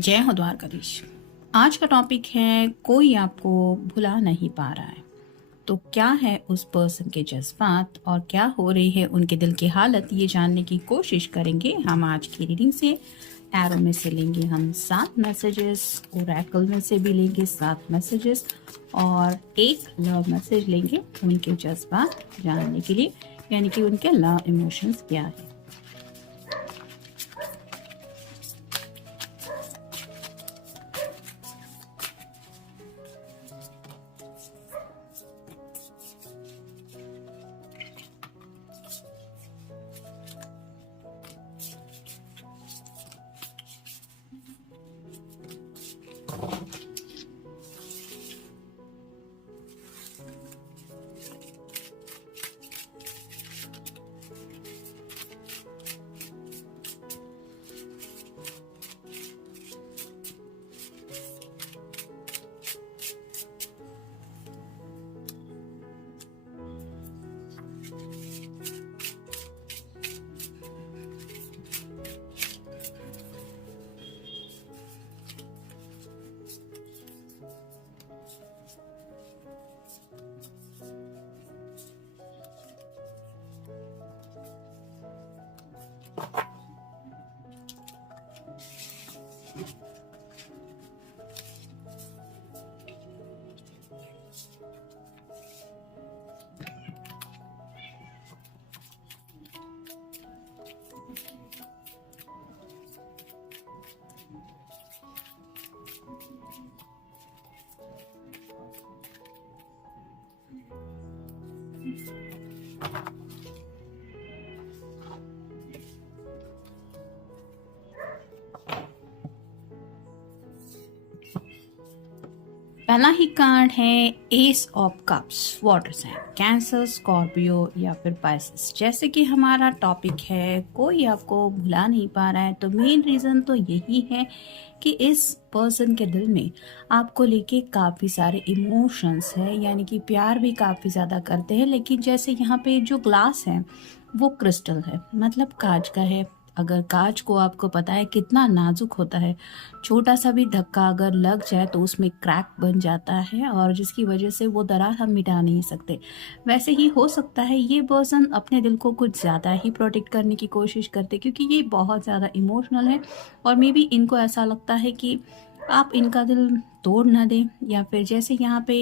जय हो द्वारकाधीश। आज का टॉपिक है कोई आपको भुला नहीं पा रहा है। तो क्या है उस पर्सन के जज्बात और क्या हो रही है उनके दिल की हालत, ये जानने की कोशिश करेंगे हम आज की रीडिंग से। एरो में से लेंगे हम 7 मैसेजेस, ओरेकल में से भी लेंगे 7 मैसेजेस और एक लव मैसेज लेंगे उनके जज्बात जानने के लिए, यानी कि उनके लव इमोशंस क्या है। पहला ही कार्ड है ace of cups, water sign, Cancer, Scorpio या फिर पाइसेस। जैसे कि हमारा टॉपिक है कोई आपको भुला नहीं पा रहा है, तो मेन रीज़न तो यही है कि इस पर्सन के दिल में आपको लेके काफ़ी सारे इमोशंस है, यानी कि प्यार भी काफ़ी ज़्यादा करते हैं। लेकिन जैसे यहाँ पे जो ग्लास है वो क्रिस्टल है, मतलब कांच का है। अगर कांच को आपको पता है कितना नाजुक होता है, छोटा सा भी धक्का अगर लग जाए तो उसमें क्रैक बन जाता है और जिसकी वजह से वो दरार हम मिटा नहीं सकते। वैसे ही हो सकता है ये पर्सन अपने दिल को कुछ ज़्यादा ही प्रोटेक्ट करने की कोशिश करते, क्योंकि ये बहुत ज़्यादा इमोशनल है और मे बी इनको ऐसा लगता है कि आप इनका दिल तोड़ ना दें। या फिर जैसे यहाँ पे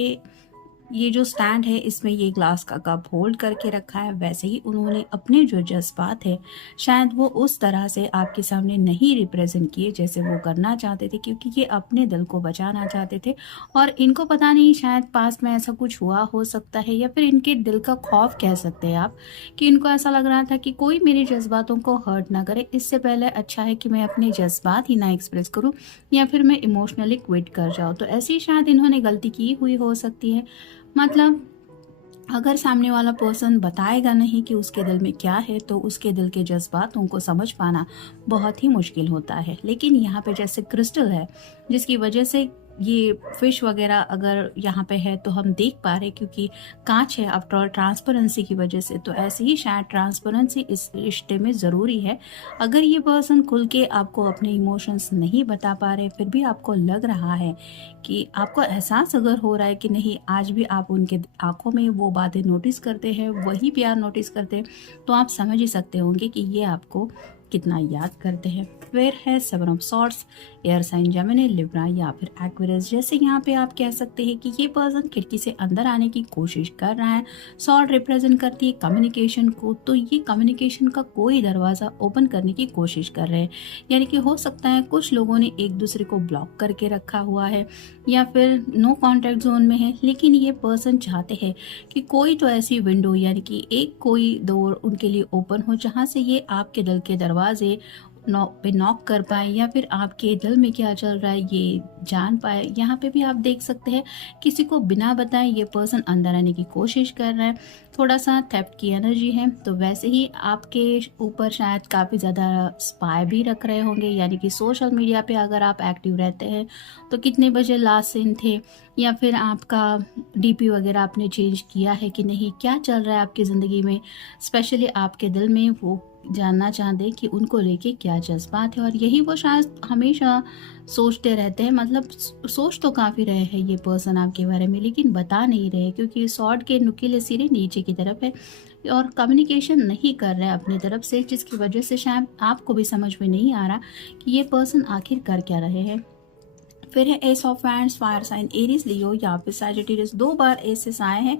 ये जो स्टैंड है इसमें ये ग्लास का कप होल्ड करके रखा है, वैसे ही उन्होंने अपने जो जज्बात है शायद वो उस तरह से आपके सामने नहीं रिप्रेजेंट किए जैसे वो करना चाहते थे, क्योंकि ये अपने दिल को बचाना चाहते थे। और इनको पता नहीं शायद पास में ऐसा कुछ हुआ हो सकता है, या फिर इनके दिल का खौफ कह सकते हैं आप, कि इनको ऐसा लग रहा था कि कोई मेरे जज्बातों को हर्ट ना करे, इससे पहले अच्छा है कि मैं अपने जज्बात ही ना एक्सप्रेस करूँ या फिर मैं इमोशनली क्विट कर जाऊँ। तो ऐसी शायद इन्होंने गलती की हुई हो सकती है। मतलब अगर सामने वाला पर्सन बताएगा नहीं कि उसके दिल में क्या है, तो उसके दिल के जज्बातों को समझ पाना बहुत ही मुश्किल होता है। लेकिन यहाँ पे जैसे क्रिस्टल है, जिसकी वजह से ये फिश वगैरह अगर यहाँ पे है तो हम देख पा रहे, क्योंकि कांच है आफ्टर ऑल ट्रांसपेरेंसी की वजह से, तो ऐसे ही शायद ट्रांसपेरेंसी इस रिश्ते में ज़रूरी है। अगर ये पर्सन खुल के आपको अपने इमोशंस नहीं बता पा रहे, फिर भी आपको लग रहा है कि आपको एहसास अगर हो रहा है कि नहीं, आज भी आप उनके आंखों में वो बातें नोटिस करते हैं, वही प्यार नोटिस करते हैं, तो आप समझ ही सकते होंगे कि ये आपको कितना याद करते हैं। फिर है 7 of swords, air sign Gemini, Libra या फिर एक्वेरियस। जैसे यहाँ पे आप कह सकते हैं कि ये पर्सन खिड़की से अंदर आने की कोशिश कर रहा है। सॉर्ड रिप्रेजेंट करती है कम्युनिकेशन को, तो ये कम्युनिकेशन का कोई दरवाज़ा ओपन करने की कोशिश कर रहे हैं। यानी कि हो सकता है कुछ लोगों ने एक दूसरे को ब्लॉक करके रखा हुआ है या फिर नो कॉन्टैक्ट जोन में है, लेकिन ये पर्सन चाहते हैं कि कोई तो ऐसी विंडो, यानी कि एक कोई डोर उनके लिए ओपन हो जहाँ से ये आपके दिल के दरवाजे पे नॉक कर पाए या फिर आपके दिल में क्या चल रहा है ये जान पाए। यहाँ पे भी आप देख सकते हैं किसी को बिना बताए ये पर्सन अंदर आने की कोशिश कर रहा है। थोड़ा सा थेफ्ट की एनर्जी है, तो वैसे ही आपके ऊपर शायद काफ़ी ज़्यादा स्पाई भी रख रहे होंगे, यानी कि सोशल मीडिया पे अगर आप एक्टिव रहते हैं तो कितने बजे लास्ट सीन थे, या फिर आपका डीपी वगैरह आपने चेंज किया है कि नहीं, क्या चल रहा है आपकी ज़िंदगी में, स्पेशली आपके दिल में वो जानना चाहते हैं कि उनको लेके क्या जज्बात है, और यही वो शायद हमेशा सोचते रहते हैं। मतलब सोच तो काफ़ी रहे हैं ये पर्सन आपके बारे में, लेकिन बता नहीं रहे, क्योंकि सॉर्ड के नुकीले सिरे नीचे की तरफ है और कम्युनिकेशन नहीं कर रहा है अपनी तरफ से, जिसकी वजह से शायद आपको भी समझ में नहीं आ रहा कि ये पर्सन आखिर कर क्या रहे हैं। फिर है ace of wands, fire sign Aries Leo या फिर सैजिटेरियस। 2 बार एसेस आए हैं,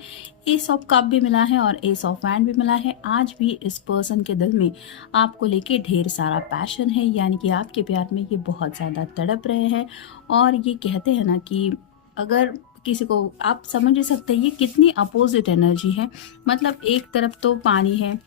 एस ऑफ कप भी मिला है और एस ऑफ वैंड भी मिला है। आज भी इस पर्सन के दिल में आपको लेके ढेर सारा पैशन है, यानी कि आपके प्यार में ये बहुत ज़्यादा तड़प रहे हैं। और ये कहते हैं ना कि अगर किसी को आप समझ ही सकते हैं ये कितनी अपोजिट एनर्जी है। मतलब एक तरफ तो पानी है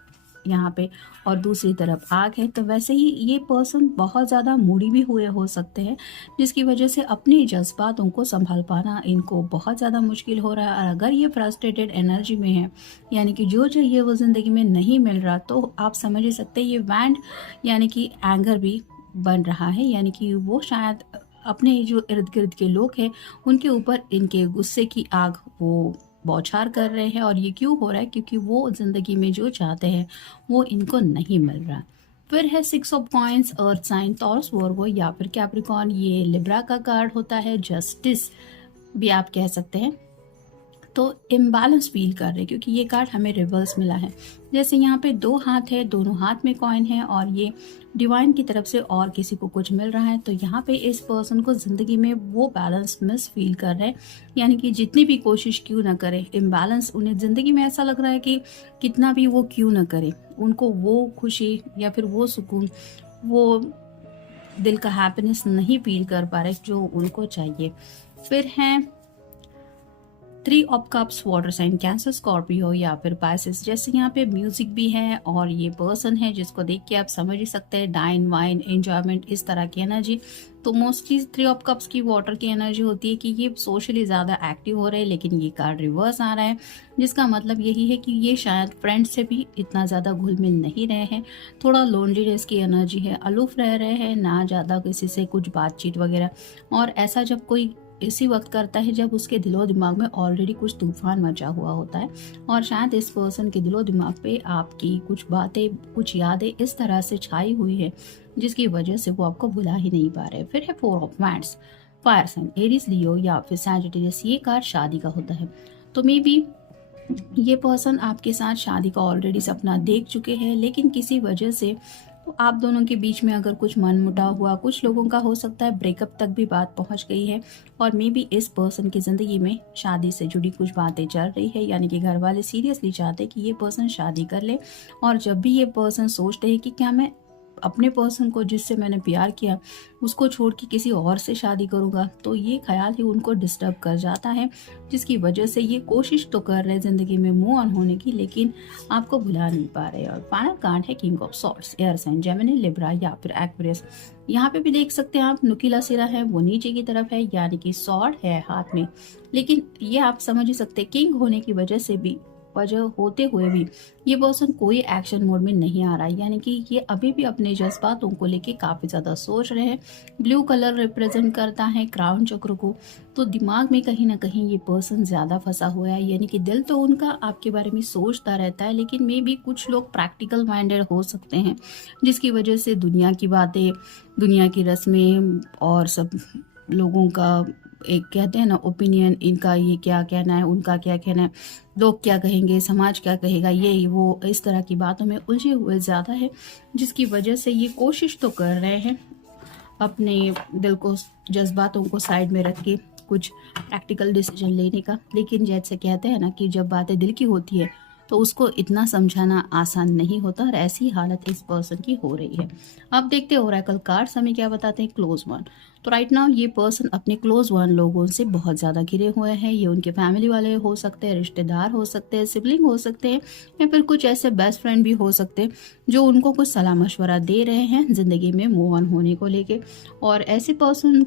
यहाँ पे और दूसरी तरफ आग है, तो वैसे ही ये पर्सन बहुत ज़्यादा मूडी भी हुए हो सकते हैं, जिसकी वजह से अपने जज्बातों को संभाल पाना इनको बहुत ज़्यादा मुश्किल हो रहा है। और अगर ये फ्रस्ट्रेटेड एनर्जी में है, यानी कि जो चाहिए वो ज़िंदगी में नहीं मिल रहा, तो आप समझ ही सकते हैं ये वैंड यानी कि एंगर भी बन रहा है, यानी कि वो शायद अपने जो इर्द गिर्द के लोग हैं उनके ऊपर इनके गुस्से की आग वो बौछार कर रहे हैं। और ये क्यों हो रहा है? क्योंकि वो ज़िंदगी में जो चाहते हैं वो इनको नहीं मिल रहा। फिर है 6 of coins, earth sign, Taurus, Virgo या फिर कैप्रिकॉर्न। ये लिब्रा का कार्ड होता है, जस्टिस भी आप कह सकते हैं। तो इम्बैलेंस फील कर रहे हैं, क्योंकि ये कार्ड हमें रिवर्स मिला है। जैसे यहाँ पे 2 हाथ है, दोनों हाथ में कॉइन है और ये डिवाइन की तरफ से और किसी को कुछ मिल रहा है। तो यहाँ पे इस पर्सन को ज़िंदगी में वो बैलेंस मिस फील कर रहे हैं, यानी कि जितनी भी कोशिश क्यों ना करें, इम्बैलेंस उन्हें ज़िंदगी में ऐसा लग रहा है कि कितना भी वो क्यों ना करें, उनको वो खुशी या फिर वो सुकून, वो दिल का हैप्पीनेस नहीं फील कर पा रहे जो उनको चाहिए। फिर हैं 3 of cups, water sign, Cancer, Scorpio या फिर पाइसेस। जैसे यहाँ पे म्यूजिक भी है और ये पर्सन है जिसको देख के आप समझ ही सकते हैं डाइन वाइन एंजॉयमेंट इस तरह की एनर्जी। तो मोस्टली 3 ऑफ कप्स की वाटर की एनर्जी होती है कि ये सोशली ज़्यादा एक्टिव हो रहे हैं, लेकिन ये कार्ड रिवर्स आ रहा है, जिसका मतलब यही है कि ये शायद फ्रेंड से भी इतना ज़्यादा घुल मिल नहीं रहे हैं। थोड़ा लोनलीनेस की एनर्जी है, अलूफ रह रहे हैं, ना ज़्यादा किसी से कुछ बातचीत वगैरह। और ऐसा जब कोई इसी वक्त करता है जब उसके दिलो दिमाग में ऑलरेडी कुछ तूफान मचा हुआ होता है, और शायद इस पर्सन के दिलो दिमाग पे आपकी कुछ बातें, कुछ यादें इस तरह से छाई हुई है जिसकी वजह से वो आपको भुला ही नहीं पा रहे। फिर है 4 of wands, fire sign, Aries, Leo या फिर सैजिटेरियस। ये कार्ड शादी का होता है, तो मे बी ये पर्सन आपके साथ शादी का ऑलरेडी सपना देख चुके हैं, लेकिन किसी वजह से तो आप दोनों के बीच में अगर कुछ मनमुटाव हुआ, कुछ लोगों का हो सकता है ब्रेकअप तक भी बात पहुंच गई है, और मे बी इस पर्सन की ज़िंदगी में शादी से जुड़ी कुछ बातें चल रही है, यानी कि घर वाले सीरियसली चाहते हैं कि ये पर्सन शादी कर ले। और जब भी ये पर्सन सोचते हैं कि क्या मैं अपने पर्सन को जिससे मैंने प्यार किया उसको छोड़ के किसी और से शादी करूँगा, तो ये ख्याल ही उनको डिस्टर्ब कर जाता है, जिसकी वजह से ये कोशिश तो कर रहे हैं ज़िंदगी में मूव ऑन होने की, लेकिन आपको भुला नहीं पा रहे। और फाइनल कार्ड है king of swords, air sign, Gemini, Libra या फिर एक्वेरियस। यहाँ पे भी देख सकते हैं आप, नुकीला सिरा है वो नीचे की तरफ है, यानी कि सॉर्ड है हाथ में, लेकिन ये आप समझ ही सकते हैं किंग होने की वजह होते हुए भी ये पर्सन कोई एक्शन मोड में नहीं आ रहा है, यानी कि ये अभी भी अपने जज्बातों को लेके काफ़ी ज़्यादा सोच रहे हैं। ब्लू कलर रिप्रेजेंट करता है क्राउन चक्र को, तो दिमाग में कहीं ना कहीं ये पर्सन ज़्यादा फंसा हुआ है, यानी कि दिल तो उनका आपके बारे में सोचता रहता है, लेकिन मे भी कुछ लोग प्रैक्टिकल माइंडेड हो सकते हैं, जिसकी वजह से दुनिया की बातें, दुनिया की रस्में और सब लोगों का एक कहते हैं ना ओपिनियन, इनका ये क्या कहना है, उनका क्या कहना है, लोग क्या कहेंगे, समाज क्या कहेगा, ये वो इस तरह की बातों में उलझे हुए ज़्यादा है, जिसकी वजह से ये कोशिश तो कर रहे हैं अपने दिल को, जज्बातों को साइड में रख के कुछ प्रैक्टिकल डिसीजन लेने का, लेकिन जैसे कहते हैं ना कि जब बातें दिल की होती है तो उसको इतना समझाना आसान नहीं होता, और ऐसी हालत इस पर्सन की हो रही है। अब देखते हैं ओरेकल कार्ड्स हमें क्या बताते हैं। क्लोज वन, तो राइट नाउ ये पर्सन अपने क्लोज वन लोगों से बहुत ज़्यादा घिरे हुए हैं। ये उनके फैमिली वाले हो सकते हैं, रिश्तेदार हो सकते हैं, सिबलिंग हो सकते हैं, या फिर कुछ ऐसे बेस्ट फ्रेंड भी हो सकते हैं जो उनको कुछ सलाह मशवरा दे रहे हैं ज़िंदगी में मूव ऑन होने को लेके। और ऐसे पर्सन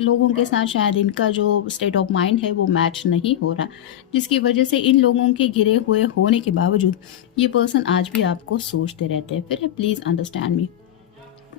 लोगों के साथ शायद इनका जो स्टेट ऑफ माइंड है वो मैच नहीं हो रहा, जिसकी वजह से इन लोगों के घिरे हुए होने के बावजूद ये पर्सन आज भी आपको सोचते रहते हैं। फिर प्लीज़ अंडरस्टैंड मी,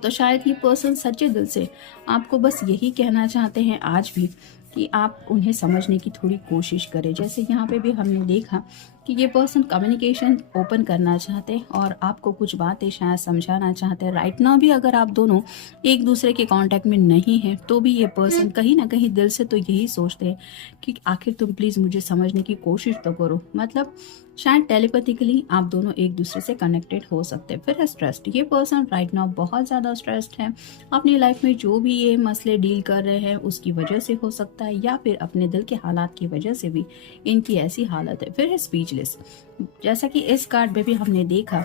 तो शायद ये पर्सन सच्चे दिल से आपको बस यही कहना चाहते हैं आज भी कि आप उन्हें समझने की थोड़ी कोशिश करें। जैसे यहाँ पे भी हमने देखा कि ये पर्सन कम्युनिकेशन ओपन करना चाहते हैं और आपको कुछ बातें शायद समझाना चाहते हैं। राइट नाउ भी अगर आप दोनों एक दूसरे के कांटेक्ट में नहीं हैं तो भी ये पर्सन कहीं ना कहीं दिल से तो यही सोचते हैं कि आखिर तुम प्लीज़ मुझे समझने की कोशिश तो करो। मतलब शायद टेलीपैथिकली आप दोनों एक दूसरे से कनेक्टेड हो सकते हैं। फिर है स्ट्रेस्ड। ये पर्सन राइट नाउ बहुत ज़्यादा स्ट्रेस्ड है। अपनी लाइफ में जो भी ये मसले डील कर रहे हैं उसकी वजह से हो सकता है, या फिर अपने दिल के हालात की वजह से भी इनकी ऐसी हालत है। फिर है स्पीचलेस। जैसा कि इस कार्ड में भी हमने देखा,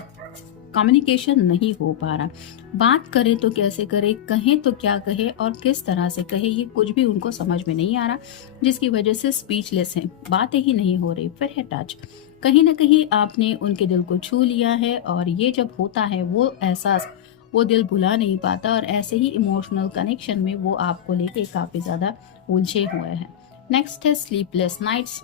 कम्युनिकेशन नहीं हो पा रहा। बात करे तो कैसे करे, कहे तो क्या कहे और किस तरह से कहे, ये कुछ भी उनको समझ में नहीं आ रहा, जिसकी वजह से स्पीचलेस है, बातें ही नहीं हो रही। फिर है टच। कहीं ना कहीं आपने उनके दिल को छू लिया है और ये जब होता है वो एहसास वो दिल भुला नहीं पाता, और ऐसे ही इमोशनल कनेक्शन में वो आपको लेके काफ़ी ज़्यादा उलझे हुए हैं। नेक्स्ट है स्लीपलेस नाइट्स।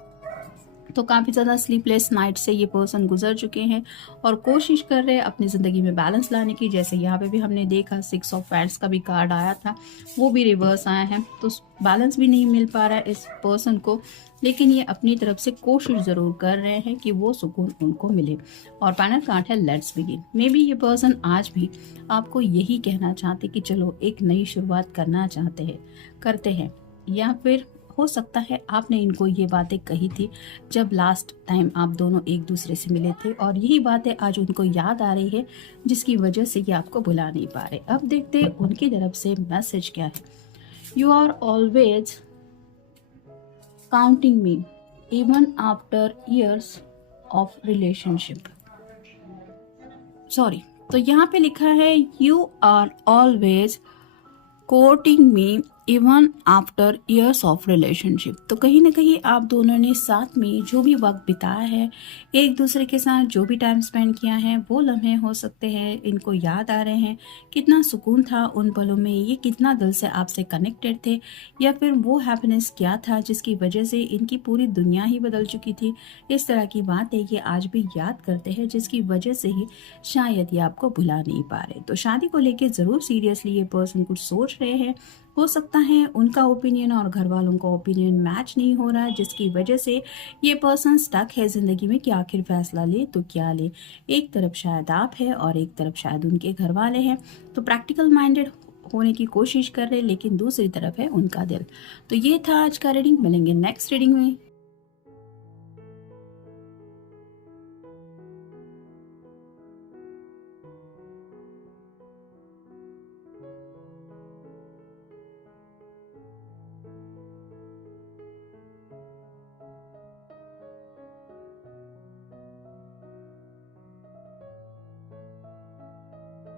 तो काफ़ी ज़्यादा स्लीपलेस नाइट से ये पर्सन गुजर चुके हैं और कोशिश कर रहे हैं अपनी ज़िंदगी में बैलेंस लाने की। जैसे यहाँ पे भी हमने देखा 6 ऑफ पैड्स का भी कार्ड आया था, वो भी रिवर्स आया है, तो बैलेंस भी नहीं मिल पा रहा है इस पर्सन को। लेकिन ये अपनी तरफ से कोशिश ज़रूर कर रहे हैं कि वो सुकून उनको मिले। और फाइनल कार्ड है लेट्स बिगिन। मे बी ये पर्सन आज भी आपको यही कहना चाहते कि चलो एक नई शुरुआत करना चाहते हैं, करते हैं। या फिर हो सकता है आपने इनको ये बातें कही थी जब लास्ट टाइम आप दोनों एक दूसरे से मिले थे, और यही बातें आज उनको याद आ रही है, जिसकी वजह से ये आपको भुला नहीं पा रहे। अब देखते हैं उनकी तरफ से मैसेज क्या है। You are always counting me even after years of relationship. Sorry, तो यहाँ पे लिखा है you are always courting me even after years of relationship. तो कहीं ना कहीं आप दोनों ने साथ में जो भी वक्त बिताया है, एक दूसरे के साथ जो भी टाइम स्पेंड किया है, वो लम्हे हो सकते हैं इनको याद आ रहे हैं। कितना सुकून था उन पलों में, ये कितना दिल से आपसे कनेक्टेड थे, या फिर वो हैप्पीनेस क्या था जिसकी वजह से इनकी पूरी दुनिया ही बदल चुकी थी। इस तरह की बात है ये आज भी याद करते हैं, जिसकी वजह से ही शायद ये आपको भुला नहीं पा रहे। तो शादी को लेके ज़रूर सीरियसली ये पर्सन कुछ सोच रहे हैं। हो सकता है उनका ओपिनियन और घर वालों का ओपिनियन मैच नहीं हो रहा है, जिसकी वजह से ये पर्सन स्टक है ज़िंदगी में कि आखिर फैसला ले तो क्या ले। एक तरफ शायद आप है और एक तरफ शायद उनके घर वाले हैं, तो प्रैक्टिकल माइंडेड होने की कोशिश कर रहे हैं, लेकिन दूसरी तरफ है उनका दिल। तो ये था आज का रीडिंग। मिलेंगे नेक्स्ट रीडिंग में।